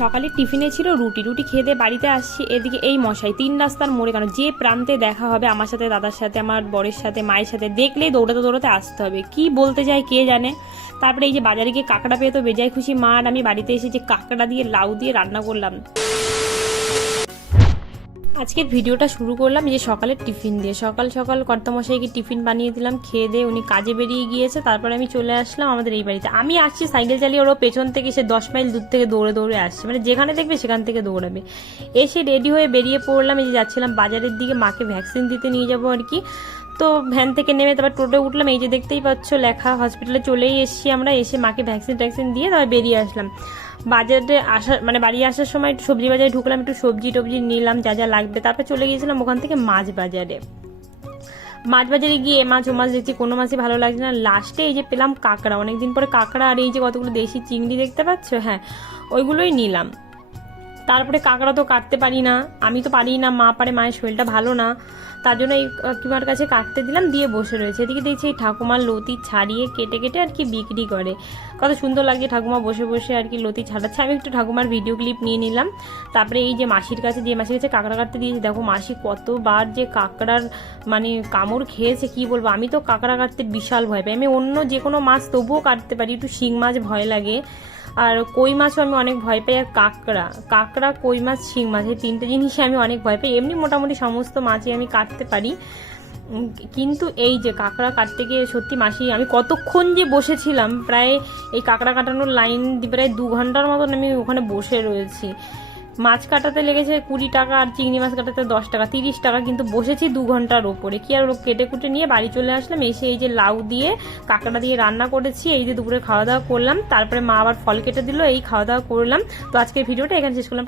সকালে টিফিনে ছিল রুটি রুটি খেয়ে দিয়ে বাড়িতে আসছি, এদিকে এই মশাই 3 রাস্তার মোড়ে, কেন যে প্রান্তে দেখা হবে আমার সাথে, দাদার সাথে, আমার বরের সাথে, মায়ের সাথে, দেখলেই দৌড়াতে দৌড়াতে আসতে হবে, কি বলতে যায় কে জানে। তারপরে এই যে বাজারে গিয়ে কাঁকড়া পেয়ে তো বেজায় খুশি মা, আর আমি বাড়িতে এসে যে কাঁকড়া দিয়ে লাউ দিয়ে রান্না করলাম। আজকের ভিডিওটা শুরু করলাম যে সকালের টিফিন দিয়ে। সকাল সকাল কর্তামশাইকে টিফিন বানিয়ে দিলাম, খেয়ে দিয়ে উনি কাজে বেরিয়ে গিয়েছে। তারপরে আমি চলে আসলাম আমাদের এই বাড়িতে। আমি আসছি সাইকেল চালিয়ে, ওরও পেছন থেকে সে 10 মাইল দূর থেকে দৌড়ে দৌড়ে আসছে, মানে যেখানে দেখবে সেখান থেকে দৌড়াবে। এসে রেডি হয়ে বেরিয়ে পড়লাম, এই যে যাচ্ছিলাম বাজারের দিকে, মাকে ভ্যাকসিন দিতে নিয়ে যাবো আর কি। তো ভ্যান থেকে নেমে তারপর টোটো উঠলাম, এই যে দেখতেই পাচ্ছ লেখা, হসপিটালে চলেই এসেছি আমরা। এসে মাকে ভ্যাকসিন দিয়ে তারপর বেরিয়ে আসলাম। বাজারে আসার মানে বাড়ি আসার সময় একটু সবজি বাজারে ঢুকলাম, একটু সবজি টবজি নিলাম যা যা লাগবে। তারপর চলে গিয়েছিলাম ওখান থেকে মাছ বাজারে। মাছ বাজারে গিয়ে মাছ ও মাছ দেখছি, কোনো মাছই ভালো লাগছে না। লাস্টে এই যে পেলাম কাঁকড়া, অনেকদিন পরে কাঁকড়া, আর এই যে কতগুলো দেশি চিংড়ি দেখতে পাচ্ছ, হ্যাঁ ওইগুলোই নিলাম। তারপরে কাঁকড়া তো কাটতে পারি না, আমি তো পারি না, মা পারে, মায়ের শরীরটা ভালো না, তার জন্য এই কাকিমার কাছে কাটতে দিলাম, দিয়ে বসে রয়েছে। এদিকে দেখছি এই ঠাকুমার লতি ছাড়িয়ে কেটে কেটে আর কি বিক্রি করে, কত সুন্দর লাগছে ঠাকুমা বসে বসে আর কি লতি ছাড়াচ্ছে। আমি একটু ঠাকুমার ভিডিও ক্লিপ নিয়ে নিলাম। তারপরে এই যে মাসির কাছে কাঁকড়া কাটতে দিয়েছি, দেখো মাসি কতবার যে কাঁকড়ার মানে কামড় খেয়েছে কি বলবো। আমি তো কাঁকড়া কাটতে বিশাল ভয় পাই, আমি অন্য যে কোনো মাছ তবুও কাটতে পারি, একটু শিং মাছ ভয় লাগে, আর কই মাছও আমি অনেক ভয় পাই, আর কাঁকড়া কই মাছ শিং মাছ এই 3টে জিনিসই আমি অনেক ভয় পাই। এমনি মোটামুটি সমস্ত মাছই আমি কাটতে পারি, কিন্তু এই যে কাঁকড়া কাটতে গিয়ে সত্যি মাসি, আমি কতক্ষণ যে বসেছিলাম, প্রায় এই কাঁকড়া কাটানোর লাইন প্রায় 2 ঘন্টার মতন আমি ওখানে বসে রয়েছি। মাছ কাটাতে লেগেছে 20 টাকা, আর চিংড়ি মাছ কাটাতে 10 টাকা, 30 টাকা, কিন্তু বসেছি 2 ঘন্টার ওপরে। কি আর কেটে কুটে নিয়ে বাড়ি চলে আসলাম। এসে এই যে লাউ দিয়ে কাঁকড়া দিয়ে রান্না করেছি, এই যে দুপুরে খাওয়া দাওয়া করলাম। তারপরে মা আবার ফল কেটে দিল, এই খাওয়া দাওয়া করলাম। তো আজকের ভিডিওটা এখানে শেষ করলাম।